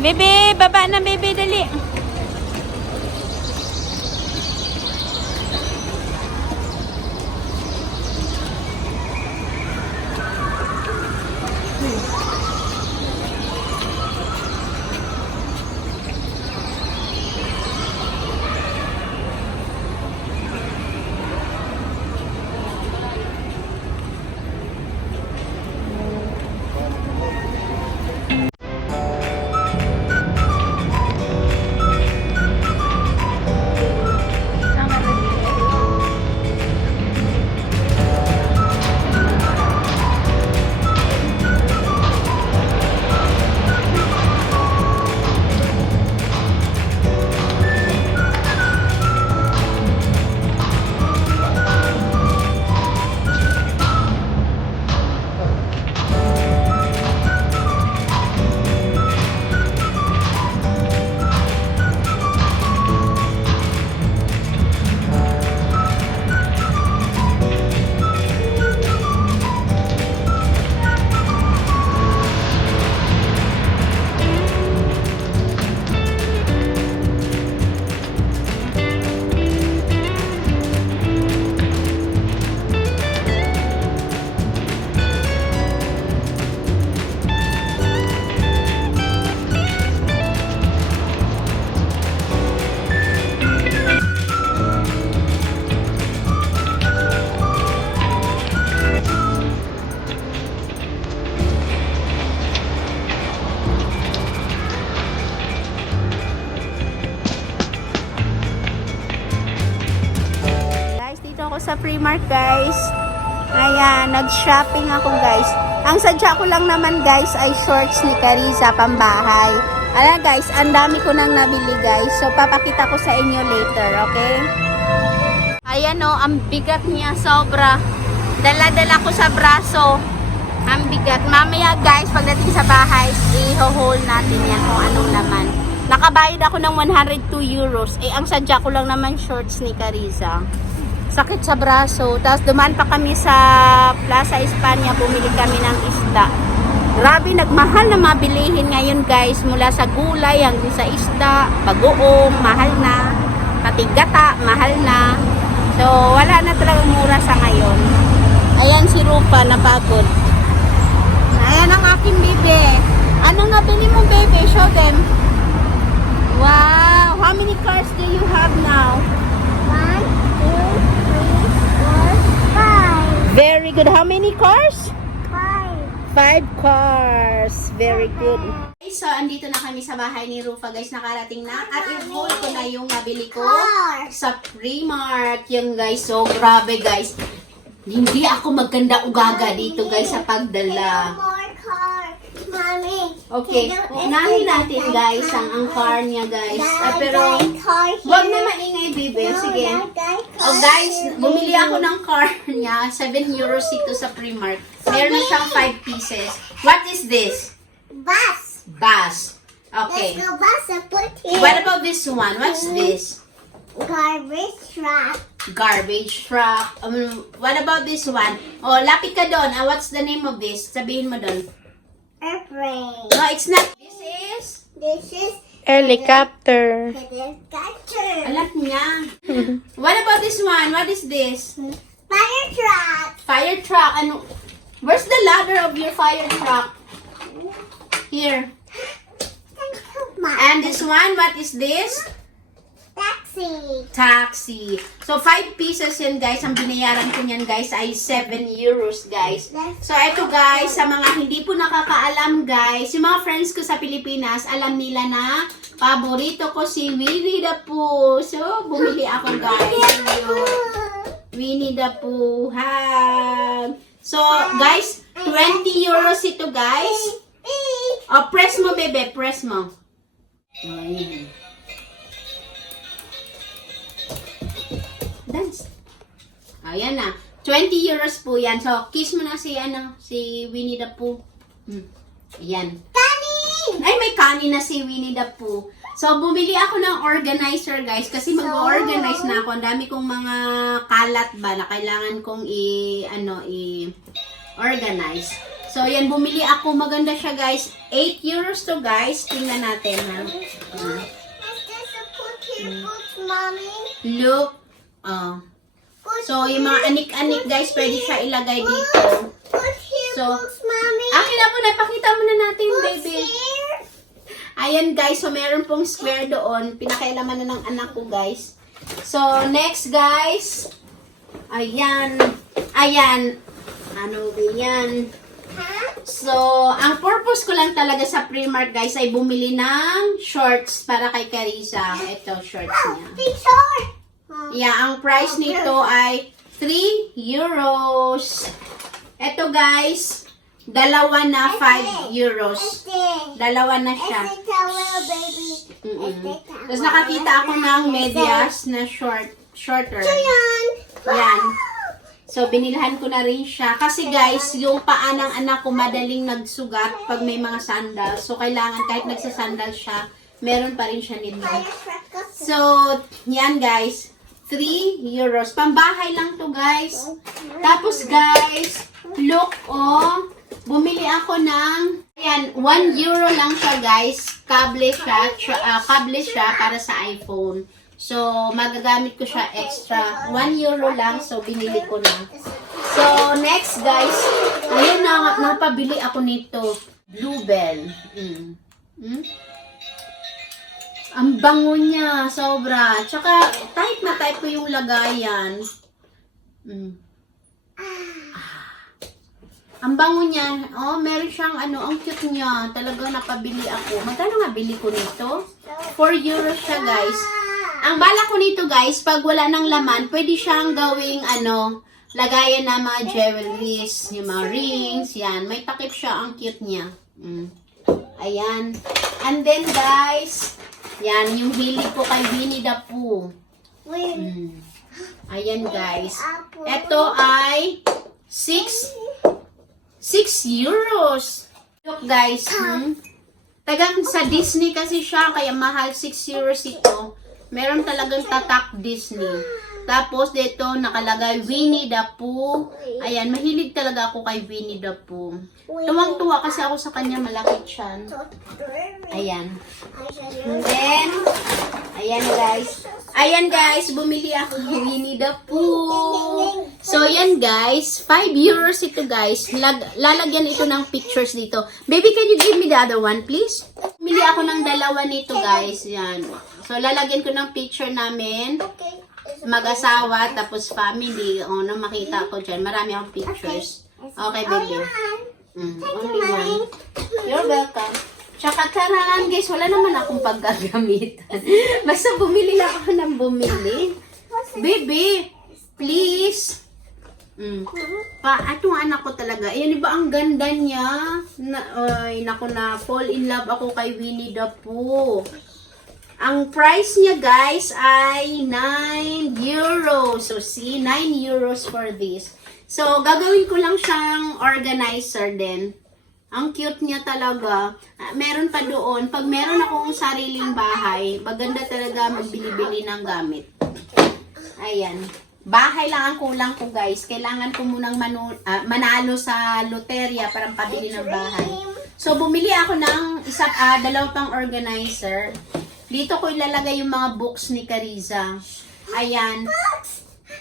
Bebe, baba na bebe, dali. Sa Primark guys. Ayan, nag-shopping ako guys. Ang sadya ko lang naman guys ay shorts ni Carissa pambahay. Ayan guys, ang dami ko nang nabili guys. So papakita ko sa inyo later, okay? Ayan o, ang bigat niya sobra. Dala-dala ko sa braso. Ang bigat. Mamaya guys, pagdating sa bahay, i-haul natin yan kung anong laman. Nakabayad ako ng 102 euros. Eh, ang sadya ko lang naman shorts ni Carissa. Sakit sa braso. Tapos dumaan pa kami sa Plaza España, bumili kami ng isda. Grabe, nagmahal na mabilihin ngayon guys, mula sa gulay hanggang sa isda, bagoong, mahal na, patigata, mahal na. So wala na talagang mura sa ngayon. Ayan si Rupa, napagod. Ayan ang aking bebe. Anong nabili mo bebe? Show them. Wow, how many cars do you have now? 1, 2, 3, 4, 5. Very good. How many cars? 5 cars. Very good. So, andito na kami sa bahay ni Rufa, guys. Nakarating na. At i-haul ko na yung nabili ko sa Primark. Yan, guys. So, grabe, guys. Hindi ako maganda ugaga dito, guys, sa pagdala. Okay. Unahin natin, guys, ang car niya, guys. Pero, wag na maingay, baby. Sige. Oh, guys, bumili ako ng car niya. 7 euros ito sa Primark. Meron siyang 5 pieces. What is this? Bus. Okay. Let's go bus and put here. What about this one? What's this? Garbage truck. Garbage truck. What about this one? Oh, lapit ka doon. What's the name of this? Sabihin mo doon. Airplane. No, it's not. This is Helicopter. helicopter. Alam niya. What about this one? What is this? Fire truck. Fire truck. Ano? Where's the ladder of your fire truck? Here. And this one, what is this? Taxi. Taxi. So, 5 pieces yan, guys. Ang binayaran ko niyan, guys, ay 7 euros, guys. So, eto, guys, sa mga hindi po nakakaalam, guys, yung mga friends ko sa Pilipinas, alam nila na paborito ko si Winnie the Pooh. So, bumili ako, guys. Winnie the Pooh. So, guys, 20 euros ito, guys. Oh, press mo, bebe. Press mo. Ayan. Dance. Ayan na. 20 euros po yan. So, kiss mo na si, si Winnie the Pooh. Ayan. Kanin! Ay, may kanin na si Winnie the Pooh. So, bumili ako ng organizer, guys. Kasi mag-organize na ako. Ang dami kong mga kalat ba na kailangan kong i-organize. So, yan, bumili ako. Maganda siya, guys. 8 euros to, guys. Tingnan natin, ha. Is this a put here books, mommy? Look. So, yung mga anik-anik, guys, pwede siya ilagay dito. Put here So, books, mommy. akin na po, napakita mo na natin, Put baby. here. Ayan, guys. So, meron pong square doon. Pinakailaman na ng anak ko, guys. So, next, guys. Ayan. Ayan. Ano ba yan? Huh? So, ang purpose ko lang talaga sa Primark, guys, ay bumili ng shorts para kay Carissa. Ito, shorts niya. These are. Yeah, ang price nito ay 3 euros. Ito, guys, dalawa na 5 euros. Dalawa na siya. It's a towel, baby. Tapos nakakita ako ng medyas na shorter. Yan. Yan. So, binilhan ko na rin siya. Kasi guys, yung paa ng anak ko madaling nagsugat pag may mga sandals. So, kailangan kahit nagsasandal siya, meron pa rin siya nito. So, yan guys. 3 euros. Pambahay lang to guys. Tapos guys, look oh. Bumili ako ng, ayan, 1 euro lang siya guys. Kable siya para sa iPhone. So, magagamit ko siya extra. 1 euro lang. So, binili ko na. So, next guys. Ayun na, napabili ako nito. Bluebell. Ang bango niya. Sobra. Tsaka, type na type ko yung lagayan. Ang bango niya. Oh, meron siyang ano, ang cute niya. Talaga napabili ako. Magkano nga bili ko nito? 4 euros siya guys. Ang bala ko nito guys, pag wala ng laman, pwede siyang gawing ano, lagayan na mga jewelries, yung mga rings, yan. May takip siya, ang cute niya. Ayan. And then guys, yan, yung hilig ko kay Winnie the Pooh. Ayan guys. Ito ay 6 euros. Look guys, tagang sa Disney kasi siya, kaya mahal 6 euros ito. Meron talagang tatak Disney. Tapos dito nakalagay Winnie the Pooh. Ayan, mahilig talaga ako kay Winnie the Pooh. Tuwang-tuwa kasi ako sa kanya, malaki tiyan. Ayan. And then, ayan guys, bumili ako ng Winnie the Pooh. So yan guys, 5 euros ito guys. Lalagyan ito ng pictures dito. Baby, can you give me the other one please? Bumili ako ng dalawa nito guys. Yan. So lalagyan ko ng picture namin. Mag-asawa, tapos family. O, nang makita ko dyan. Marami akong pictures. Okay, baby. Only one. You're welcome. Tsaka tarangan, guys, wala naman akong paggagamitan. Basta bumili lang ako ng bumili. Baby, please. Itong anak ko talaga. Ayan, iba ang ganda niya. Ay, naku na, fall in love ako kay Winnie the Pooh. Ang price niya guys ay 9 euros. So see, 9 euros for this. So gagawin ko lang siyang organizer din. Ang cute niya talaga. Meron pa doon. Pag meron akong sariling bahay, maganda talaga magbili-bili ng gamit. Ayan. Bahay lang ang kulang ko guys. Kailangan ko munang manalo sa loterya para pabili ng bahay. So bumili ako ng dalawa pang organizer. Dito ko ilalagay yung mga books ni Carissa. Ayan.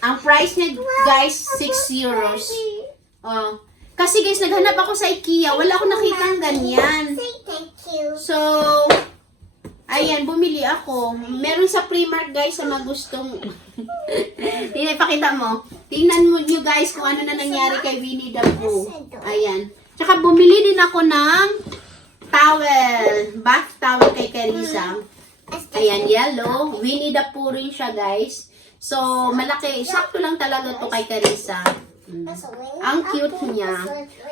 Ang price niya, guys, 6 euros. Oh. Kasi guys, naghanap ako sa IKEA. Wala akong nakitang ganyan. So, ayan, bumili ako. Meron sa Primark, guys, sa mga gustong... Ipakita mo. Tingnan mo nyo, guys, kung ano na nangyari kay Winnie the Pooh. Ayan. Tsaka bumili din ako ng towel. Bath towel kay Carissa. Ayan, yellow. Winnie the Pooh rin siya, guys. So, malaki. Sakto lang talaga to kay Carissa. Ang cute niya.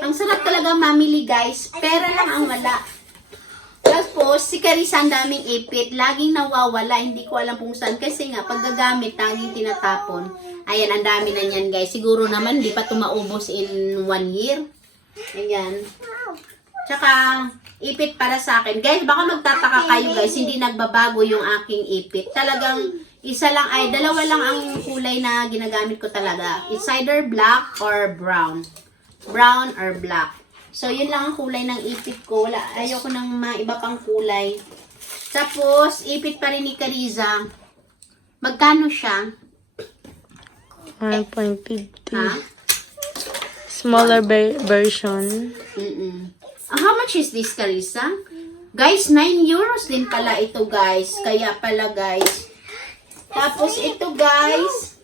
Ang sarap talaga mamili, guys. Pera lang ang wala. Tapos, si Carissa ang daming ipit. Laging nawawala. Hindi ko alam kung saan. Kasi nga, paggagamit, tanging tinatapon. Ayan, ang dami na niyan, guys. Siguro naman, di pa tumaubos in 1 year. Ayan. Tsaka, ipit para sa akin. Guys, baka magtataka kayo guys, hindi nagbabago yung aking ipit. Talagang dalawa lang ang kulay na ginagamit ko talaga. It's either black or brown. Brown or black. So, yun lang ang kulay ng ipit ko. Wala, ayoko ng iba pang kulay. Tapos, ipit pa rin ni Kariza. Magkano siya? 1.50. Ha? Smaller version. How much is this, Kariza? Guys, 9 euros din pala ito, guys. Kaya pala, guys. Tapos, ito, guys.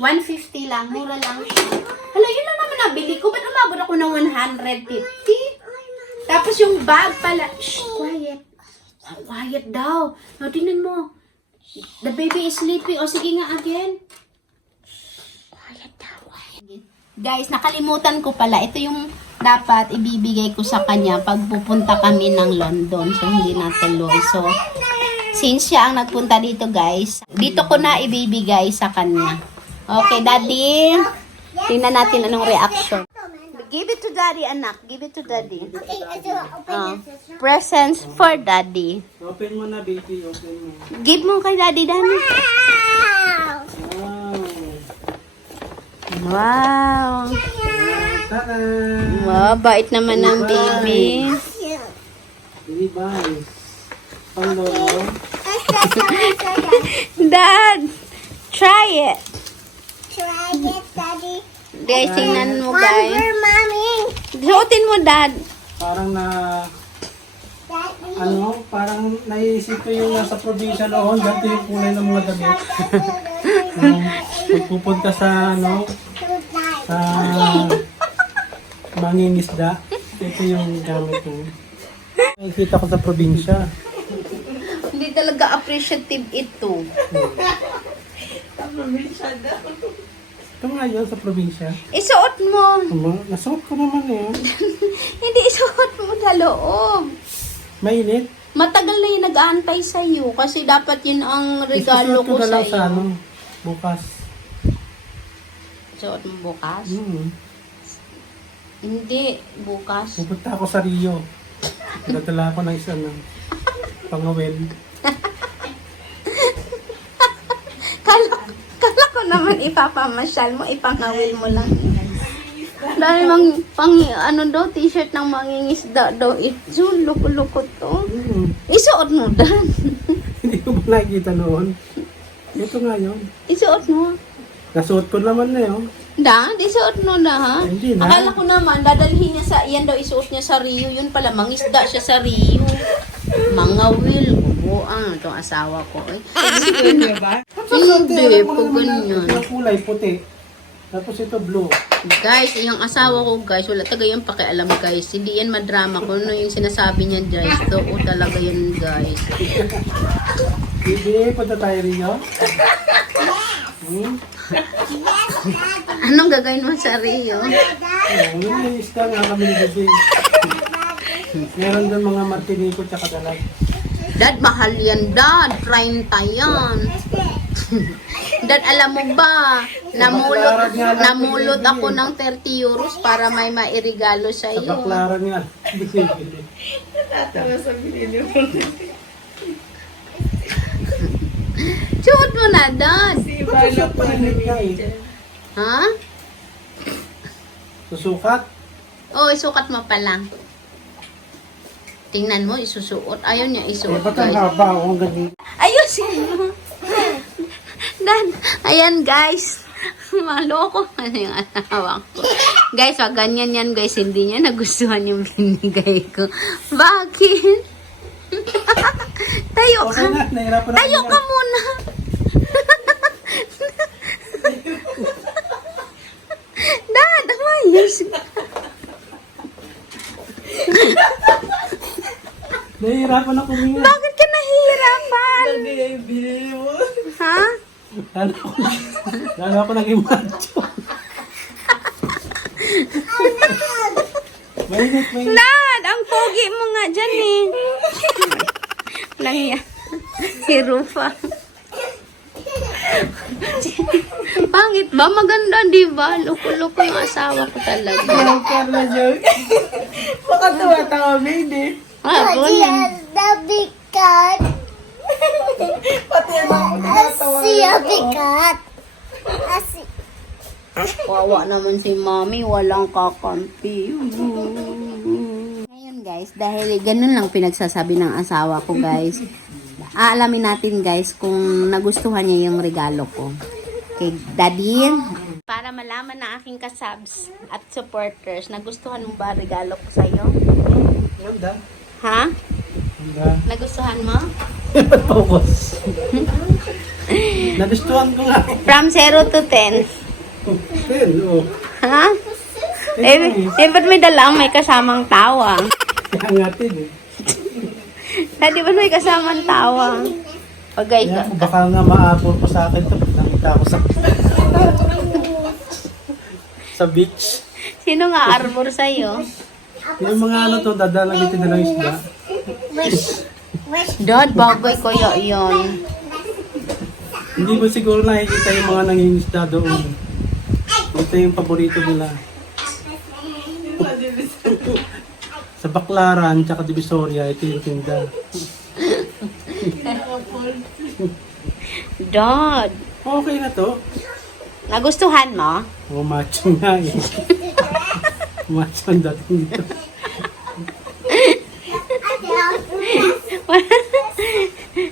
150 lang. Mura lang siya. Hala, yun lang naman nabili ko. Ba't umabot ako ng 150? Tapos, yung bag pala. Shh, quiet. Quiet daw. No, tingnan mo. The baby is sleeping. O, sige nga again. Quiet daw. Guys, nakalimutan ko pala. Ito yung dapat ibibigay ko sa kanya pag pupunta kami ng London. So, hindi natuloy. So, since siya ang nagpunta dito, guys, dito ko na ibibigay sa kanya. Okay, Daddy. Tingnan natin anong reaction. Give it to Daddy, anak. Give it to Daddy. Okay, so open this. Presents for Daddy. Open mo na, baby. Open mo. Give mo kay Daddy, Daddy. Wow! Wow. Wow. Tada! Wow, bait naman ng baby. Levi's. Pang lolo. Dad, try it. Try it, Daddy. Guys, tingnan mo, One guys. for Mommy. Suotin mo, Dad. Parang Daddy. parang naisip ko yung nasa probinsya noon, ganito yung kulay ng mga damit. Pupunta sa, sa mangingisda. Ito yung gamit ko. Nakikita ko sa probinsya. Hindi talaga appreciative ito. Ito nga yun sa probinsya. Isuot mo. Nasuot ko naman eh. Hindi isuot mo sa loob. Mainit. Matagal na yung nag-aantay sa'yo kasi dapat yun ang regalo Isusuot ko na lang sa sa'yo. bukas. Suot mo bukas? Hindi, bukas. Pupunta ako sa Rio. Pinadala ako ng isa ng pangawin. Kala ko naman ipapamasyal mo, ipangawin mo lang. Dahil t-shirt ng mangingisda daw. Ito, loko-loko to. Isuot mo, Dan. Hindi ko ba nakikita noon? Ito nga yun. Isuot mo. Nasuot ko naman na yun. Dan, isuot mo na, ha? Hindi na. Akala ko naman, dadalhin niya sa, yan daw isuot niya sa Rio. Yun pala, mangisda siya sa Rio. Mangawil. Bubuang, itong asawa ko. Hindi, po ganyan. Yung kulay puti. Tapos ito blue. Guys, yung asawa ko, guys, wala taga yung pakialam, guys. Hindi yan madrama. Kung ano yung sinasabi niya, guys. Totoo talaga yan, guys. Bibi, punta tayo Rio. Anong gagawin mo sa Rio? Yung isda nga kami ni Bibi. Meron doon mga martiniko tsaka dalag. Dad, mahal yan, Dad. 30 yan. Dad, alam mo ba, namulot ako ng 30 euros para may mairigalo sa Sa iyo. baklaran nga. Suot mo na, Dad. Susukat pa eh. Ha? Susukat? Oo, isukat mo pa lang. Tingnan mo, isusuot. Ayaw niya isuot, Ba't ang guys. haba akong ganyan? Ayusin mo. Dan, ayan guys. Maloko ano yung asawa ko. Guys, wag ganyan yan guys. Hindi niya nagustuhan yung binigay ko. Bakit? Tayo ka. Okay na, nahirapan na. Tayo ka muna. Dad, amayos. Nahihirapan ako mingan. Bakit ka nahihirapan? Ha? Lalo ako naging macho. Mainit. Dad, ang pogi mo nga dyan eh. Lang yan. Si Rufa. Pangit ba? Maganda, di ba? Loko-loko yung asawa ko talaga. Carla joke. Baka tuwa-tawa, baby. Ah, Daddy ganyan. has the big cat. Pati ang mga I see a big cat. I see. Wawa naman si Mommy, walang kakampi. Ngayon guys, dahil ganun lang pinagsasabi ng asawa ko guys, aalamin natin guys kung nagustuhan niya yung regalo ko. Kay Daddy, para malaman ng aking kasabs at supporters, nagustuhan mo ba ang regalo ko sa'yo? Ganda. Ha? Ganda. Nagustuhan mo? Focus. Nagustuhan ko nga. From 0 to 10. Pero, Ha? Ba't may dalang may kasamang tawa? kaya ngatin eh. Di ba may kasamang tawa? O guys, Kaya baka nga maapor pa sa akin ito. Nakita ko sa beach. sino nga arbor sa'yo? Yung mga ano to, dadalang dito na lang isda. Dad, bagay ko yun. Hindi mo siguro nakikita yung mga nangingisda doon. Ito yung paborito nila. Sa Baclaran, tsaka Divisoria, ito yung tinda. Dad, Okay na to. nagustuhan mo? Oh, macho nga eh. Macho ang dating dito.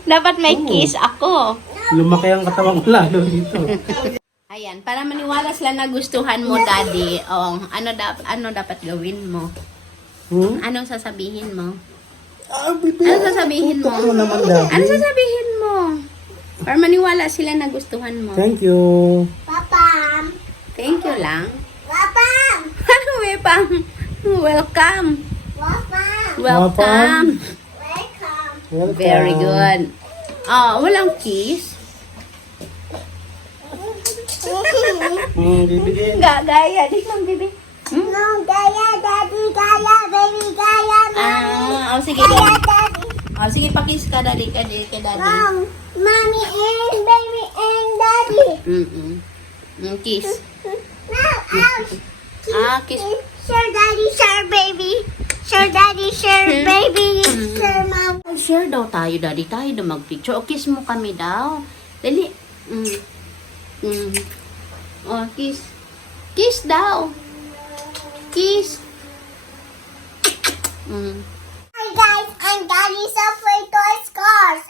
Dapat may kiss ako. Lumaki ang katawan ko lalo dito. Ayan, para maniwala sila na gustuhan mo, Daddy, ano dapat gawin mo? Anong sasabihin mo? Ano sasabihin mo? Ano naman daw? Ano sasabihin mo? Para maniwala sila na gustuhan mo. Thank you. Papa. Thank you lang. Papa. Ano may pang? Welcome. Papa. Welcome. Welcome. Very good. Walang kiss? Bibigyan. Gaya, di lang, baby. No, gaya, daddy, gaya, baby, gaya, mommy. Sige. Gaya, daddy. Sige, pakis ka, Daddy, ka Daddy. Mom, mommy and baby and daddy. Kiss. No, ouch. Kiss. Sure, daddy, sure, baby. Sure, daddy, sure, baby. Sure, mom. Share daw tayo, Daddy. Tayo na mag-picture. O, kiss mo kami daw. Dali. Kiss. Kiss daw. Kiss. Hi, guys. I'm Daddy Software Toys Cars.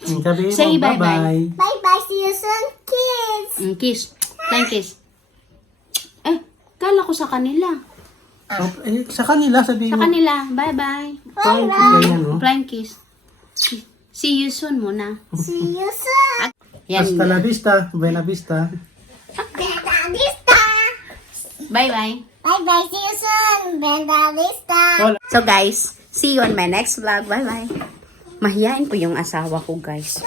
Sabihin Say mo, bye-bye. bye-bye. Bye-bye. See you soon, kids. Kiss. Flying kiss. Kala ko sa kanila. Sa kanila, sabihin Sa mo. kanila. Bye-bye. Flying kiss ganyan, no? Flying kiss. See you soon muna. See you soon. Hasta la vista. Buena vista. Benda Vista. Bye-bye. Bye-bye. See you soon. Benda Vista. So guys, see you on my next vlog. Bye-bye. Mahiyain po yung asawa ko, guys.